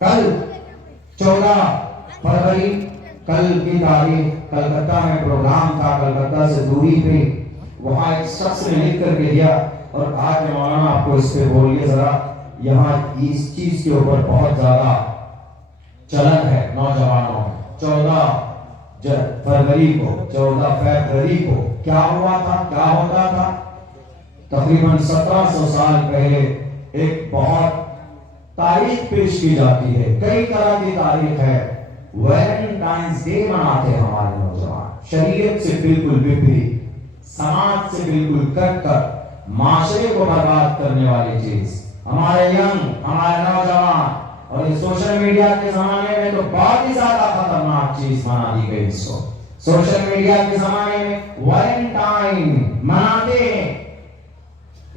کل 14 فروری، کل کی تاریخ کلکتہ میں پروگرام تھا، کلکتہ سے دوری پہ، وہاں ایک شخص نے لکھ کر کے دیا اور کہا کہ مولانا آپ کو اس پہ بولیے ذرا، یہاں اس چیز کے اوپر بہت زیادہ چلن ہے نوجوانوں میں۔ 14 فروری کو کیا ہوا تھا، کیا ہوتا تھا؟ تقریباً 1700 سال پہلے ایک بہت تاریخ پیش کی جاتی ہے، کئی طرح کی تاریخ ہے۔ ویلنٹائنز ڈے مناتے ہیں ہمارے نوجوان، شریعت سے بالکل وپریت، سماج سے بالکل کٹ کر معاشرے کو برباد کرنے والی چیز، ہمارے ہمارے نوجوان، اور یہ سوشل میڈیا کے زمانے میں تو بہت ہی زیادہ خطرناک چیز بنا دی گئی اس کو۔ سوشل میڈیا کے زمانے میں ویلنٹائن مناتے ہیں،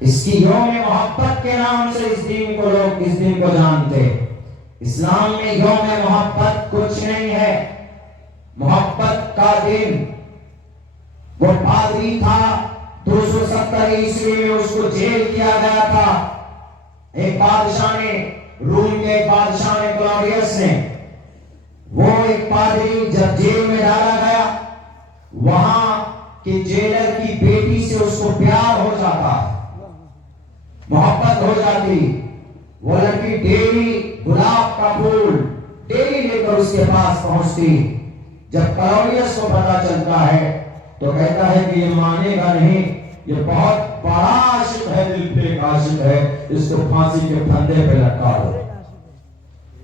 اس کی یوم محبت کے نام سے اس دن کو لوگ اس دن کو جانتے ہیں۔ اسلام میں یوم محبت کچھ نہیں ہے۔ محبت کا دن، وہ پادری تھا 270 عیسوی میں، اس کو جیل کیا گیا تھا ایک بادشاہ نے، روم کے ایک بادشاہ نے، کلاڈیس نے۔ وہ ایک پادری جب جیل میں ڈالا گیا، وہاں کے جیلر کی بیٹی سے اس کو پیار ہو جاتا، محبت ہو جاتی۔ وہ لڑکی ڈیلی گلاب کا پھول ڈیلی لے کر اس کے پاس پہنچتی۔ جب کلاڈیس کو پتا چلتا ہے تو کہتا ہے کہ یہ مانے گا نہیں، یہ بہت بڑا عاشق ہے، دل پہ عاشق ہے، اس کو پھانسی کے پھندے پہ لٹکا دو۔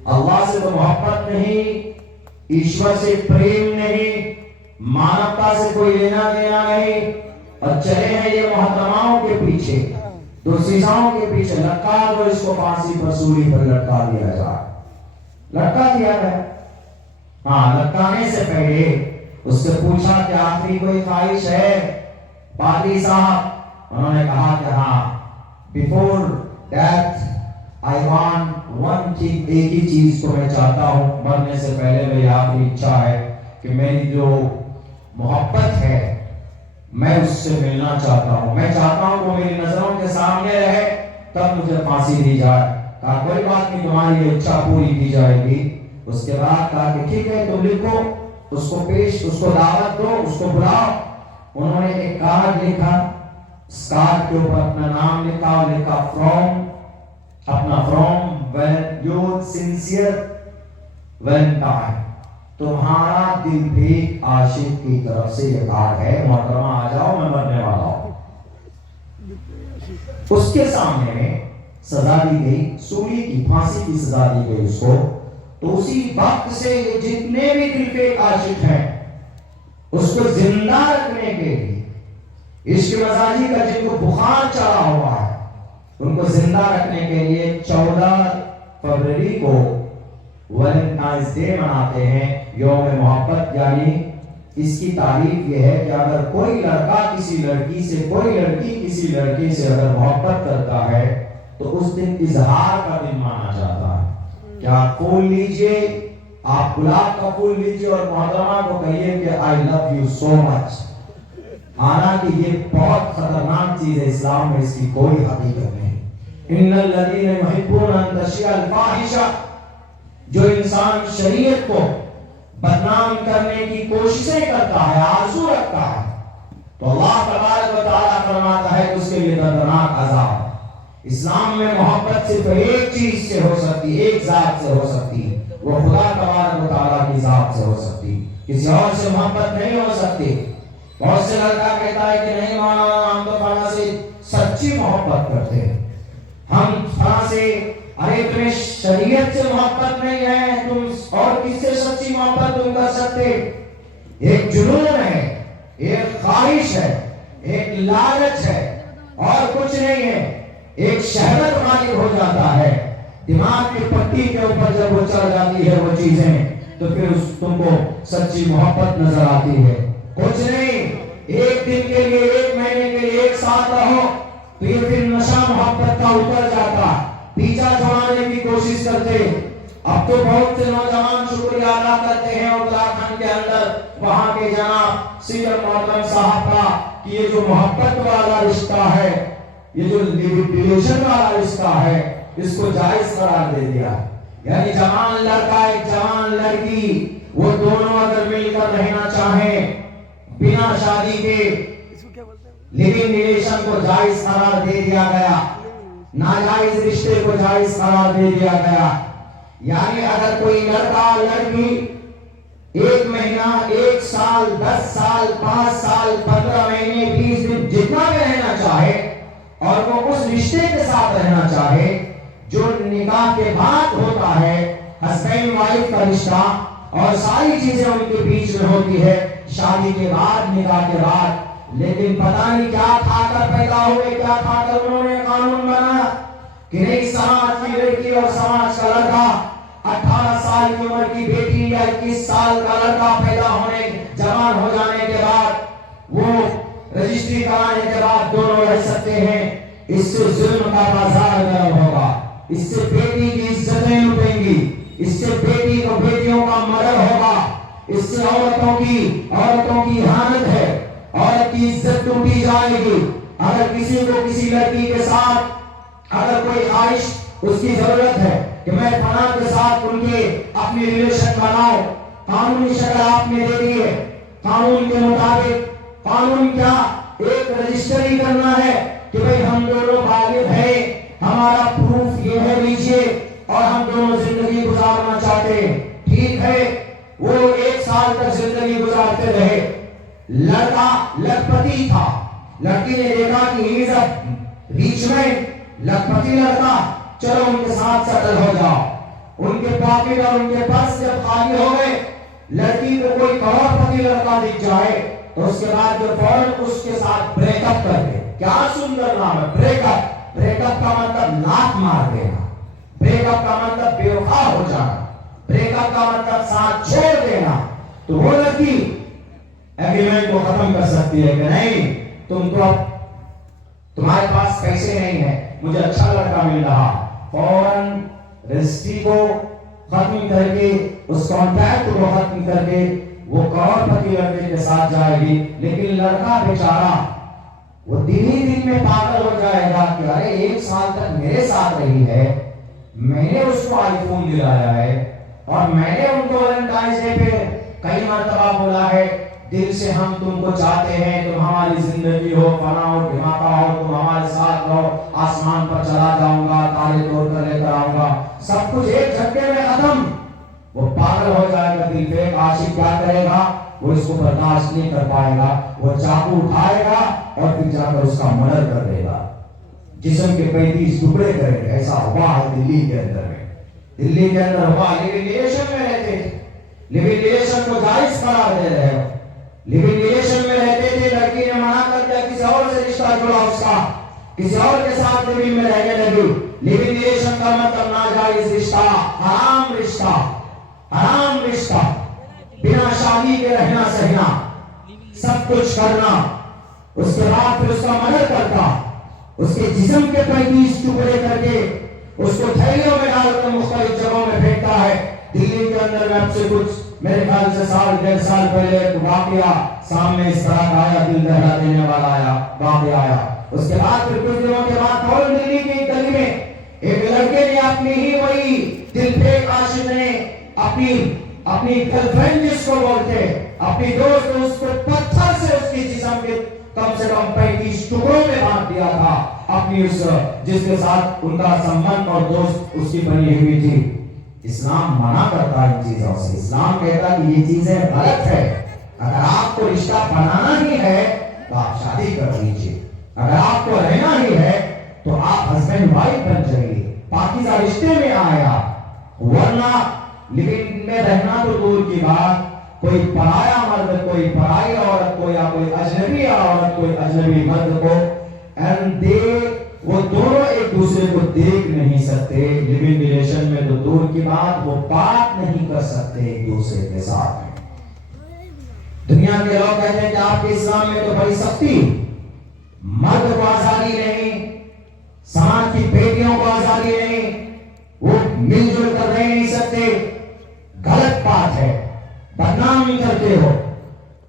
اللہ سے تو محبت نہیں، ایشور سے پریم نہیں، مانوتا سے کوئی لینا دینا نہیں، اور چلے ہیں یہ محترماؤں کے پیچھے، دوسیزاؤں کے پیچھے، لٹکا دو اس کو پھانسی پر، سولی پر لٹکا دیا جائے۔ لٹکا دیا گیا۔ ہاں، لٹکانے سے پہلے اس سے پوچھا کہ آخری کوئی خواہش ہے پادری صاحب؟ انہوں نے کہا کہ ہاں، before death I want one thing, ایک ہی چیز کو میں چاہتا ہوں، مرنے سے پہلے میری آخری اچھا ہے کہ میری جو محبت ہے میں اس سے ملنا چاہتا ہوں، میں چاہتا ہوں وہ میری نظروں کے سامنے رہے تب مجھے پھانسی دی جائے۔ کہا کوئی بات نہیں، تمہاری یہ اچھا پوری کی جائے گی۔ اس کے بعد کہا کہ ٹھیک ہے، تم لکھو، اس کو دعوت دو، اس کو بلاؤ۔ انہوں نے ایک کارڈ لکھا، اس کارڈ کے اوپر اپنا نام لکھا اور لکھا from when your sincere Valentine، تمہارا دل بھی عاشق کی طرف سے یہ کارڈ ہے، محترمہ آ جاؤ، میں مرنے والا ہوں۔ اس کے سامنے سزا دی گئی، سولی کی، پھانسی کی سزا دی گئی اس کو۔ تو اسی وقت سے یہ جتنے بھی دل کے عاشق ہیں اس کو زندہ رکھنے کے لیے، عشق مزاجی کا جن کو بخار چڑھا ہوا ہے ان کو زندہ رکھنے کے لیے 14 فروری کو ویلنٹائنز ڈے مناتے ہیں، یوم محبت۔ یعنی اس کی تعریف یہ ہے کہ اگر کوئی لڑکا کسی لڑکی سے، کوئی لڑکی کسی لڑکے سے اگر محبت کرتا ہے تو اس دن اظہار کا دن مانا جاتا ہے۔ کیا پھول لیجئے، آپ گلاب کا پھول لیجئے اور محترمہ کو کہیے کہ آئی لو یو سو مچ۔ حالانکہ یہ بہت خطرناک چیز ہے، اسلام میں اس کی کوئی حقیقت نہیں۔ ان الذین یحبون ان تشیع الفاحشہ، جو انسان شریعت کو بدنام کرنے کی کوششیں کرتا ہے، آرزو رکھتا ہے، تو اللہ تبارک و تعالیٰ فرماتا ہے کہ اس کے لیے دردناک عذاب۔ اسلام میں محبت صرف ایک چیز سے ہو سکتی ہے، ایک ذات سے ہو سکتی ہے، وہ خدا تبارک و تعالیٰ کی ذات سے ہو سکتی، کسی اور سے محبت نہیں ہو سکتی۔ بہت سے لڑکا کہتا ہے کہ نہیں مولانا، ہم تو فلاں سے سچی محبت کرتے ہیں، ہم فلاں سے، ارے تمہیں شریعت سے محبت نہیں ہے، تم اور کس سے سچی محبت تم کر سکتے؟ ایک جنون ہے، ایک خواہش ہے، ایک لالچ ہے، اور کچھ نہیں ہے۔ ایک شہوت غالب ہو جاتا ہے، دماغ کی پٹی کے اوپر جب وہ چڑھ جاتی ہے وہ چیزیں، تو پھر تم کو سچی محبت نظر آتی ہے۔ کچھ نہیں، ایک دن کے لیے، ایک مہینے کے لیے، ایک سال رہو تو یہ پھر نشہ محبت کا اتر جاتا، پیچھا چھوڑانے کی کوشش کرتے۔ اب تو بہت سے نوجوان شکریہ ادا کرتے ہیں اتراکھنڈ کے اندر وہاں کے جناب سیدر محترم صاحب کا کہ یہ جو محبت والا رشتہ ہے، یہ جو ریلیشن والا رشتہ ہے، اس کو جائز قرار دے دیا۔ یعنی جوان لڑکا ایک جوان لڑکی وہ دونوں اگر مل کر رہنا چاہیں بنا شادی کے، لیونگ ریلیشن کو جائز قرار دے دیا گیا، ناجائز رشتے کو جائز قرار دے دیا گیا۔ یعنی اگر کوئی لڑکا لڑکی 1 مہینہ، 1 سال، 10 سال، 5 سال، 15 مہینے، 20 دن جتنا بھی رہنا چاہے اور وہ اس رشتے کے ساتھ رہنا چاہے جو نکاح کے بعد ہوتا ہے، ہسبینڈ وائف کا رشتہ اور ساری چیزیں ان کے بیچ میں ہوتی ہے شادی کے بعد، نکاح کے بعد، لیکن پتہ نہیں کیا کھا کر پیدا ہوئے، کیا کھا کر انہوں نے قانون بنایا کہ نہیں سماج کی لڑکی اور سماج کا لڑکا 18 سال کی عمر کی بیٹی یا 21 سال کا لڑکا پیدا ہونے جوان ہو جانے کے بعد وہ رجسٹری کرانے کے بعد دونوں رہ سکتے ہیں۔ اس سے ظلم کا بازار گرم ہوگا، اس سے بیٹی کی عزتیں لٹیں گی، اس سے بیٹی کو بیٹیوں کا مرڈر ہوگا، اس سے عورتوں کی اہانت ہے، عورت کی عزت ٹوٹی جائے گی۔ اگر کسی کو کسی لڑکی کے ساتھ اگر کوئی خواہش اس کی ضرورت ہے کہ میں فلاں کے ساتھ ان کے اپنی ریلیشن بناؤ، قانونی شکل آپ نے دے دی ہے، قانون کے مطابق قانون کیا ایک رجسٹری کرنا ہے کہ بھئی ہم دونوں بالغ ہیں، ہمارا پروف یہ ہے لیجئے اور ہم دونوں زندگی گزارنا چاہتے ہیں، ٹھیک ہے۔ وہ 1 سال تک زندگی گزارتے رہے، لڑکا لکھپتی تھا، لڑکی نے دیکھا کہ ہی از اے ریچ مین، لکھپتی لڑکا، چلو ان کے ساتھ سیٹل ہو جاؤ۔ ان کے پاکٹ اور ان کے پرس جب خالی ہو گئے، لڑکی کو کوئی کروڑ پتی لڑکا دکھ جائے تو اس کے بعد جو فوراً اس کے ساتھ بریک اپ کر دے۔ کیا سندر نام ہے بریک اپ۔ بریک اپ کا مطلب لات مار دینا، بریک اپ کا مطلب بے وفا ہو جانا، بریک اپ کا مطلب ساتھ چھوڑ دینا۔ تو وہ لڑکی ایگریمنٹ کو ختم کر سکتی ہے کہ نہیں تم تو اب تمہارے پاس پیسے نہیں ہیں، مجھے اچھا لڑکا مل رہا، فوراً رجسٹری کو ختم کر کے اس کانٹریکٹ کو ختم کر کے وہ کروڑ پتی لڑکے کے ساتھ جائے گی۔ لیکن لڑکا بیچارہ وہ دن ہی دن میں پاگل ہو جائے گا کہ ارے 1 سال تک میرے ساتھ رہی ہے، میں نے اس کو آئی فون دلایا ہے اور میں نے ان کو ویلنٹائنز ڈے پہ کئی مرتبہ بولا ہے دل سے ہم تم کو چاہتے ہیں، تم ہماری زندگی ہو، فنا ہو، دھماکہ ہو، تم ہمارے ساتھ رہو، آسمان پر چلا جاؤں گا، تارے توڑ کر لے کر آؤں گا، سب کچھ ایک جھٹکے میں ختم۔ وہ پاگل ہو جائے گا، دل پہ عاشق کیا کرے گا، وہ اس کو برداشت نہیں کر پائے گا، وہ چاقو اٹھائے گا اور پھر جا کر اس کا مرڈر کر دے گا، جسم کے 35 ٹکڑے کرے گا۔ ایسا ہوا ہے دلی کے اندر میں، دلی کے اندر ہوا۔ لیونگ ریلیشن میں رہتے تھے، لیونگ ریلیشن کو جائز قرار دے رہے ہو، لیونگ ریلیشن میں رہتے تھے، لڑکی نے منع کر دیا، کسی اور سے رشتہ جڑا اس کا، کسی اور کے ساتھ لیونگ میں رہنے لگی۔ لیونگ ریلیشن کا مطلب ناجائز رشتہ، حرام رشتہ، حرام رشتہ، بنا شادی کے رہنا سہنا، سب کچھ کرنا، اس کے بعد پھر اس کا مرڈر کرتا، اس کے جسم کے 35 ٹکڑے کر کے اس کو تھیلیوں میں ڈال کر مختلف جگہوں میں پھینکتا ہے۔ دلی کے اندر میں اب سے کچھ میرے خیال سے 1.5 سال پہلے ایک واقعہ سامنے اس طرح کا آیا، دل دہلا دینے والا آیا، واقعہ آیا۔ اس کے بعد پھر کچھ دنوں کے بعد فوراً دلی کی ایک گلی میں ایک لڑکے نے اپنی ہی وہی دل پھینک عاشق نے اپنی گرل فرینڈ جس کو بولتے اپنی دوست، اس کو پتھر سے اس کی جسم کے کم سے کم 35 ٹکڑوں میں بانٹ دیا تھا، اپنی اس جس کے ساتھ ان کا سمبند اور دوست اس کی بنی ہوئی تھی۔ اسلام منع کرتا ہے ان چیزوں سے، اسلام کہتا کہ یہ چیزیں غلط ہے۔ اگر آپ کو رشتہ بنانا ہی ہے تو آپ شادی کر لیجیے، اگر آپ کو رہنا ہی ہے تو آپ ہسبینڈ وائف بن جائیے، پاکیزہ رشتے میں آئے آپ، ورنہ لیونگ میں رہنا تو دور کی بات، کوئی پرایا مرد، کوئی پرائی عورت کو، یا کوئی اجنبی عورت کوئی اجنبی مرد کو، وہ دونوں ایک دوسرے کو دیکھ نہیں سکتے۔ لیونگ ریلیشن میں تو دور کی بات، وہ بات نہیں کر سکتے ایک دوسرے کے ساتھ۔ دنیا کے لوگ کہتے ہیں کہ آپ کے اسلام میں تو بڑی سختی، مرد کو آزادی نہیں، سماج کی بیٹیوں کو آزادی نہیں، وہ مل جل کر رہ نہیں سکتے، غلط بات ہے، بدنام کرتے ہو۔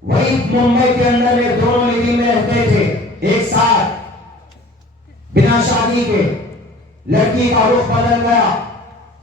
وہی ممبئی کے اندر میں دونوں لیونگ میں رہتے تھے ایک ساتھ بنا شادی کے، لڑکی کا رخ بدل گیا،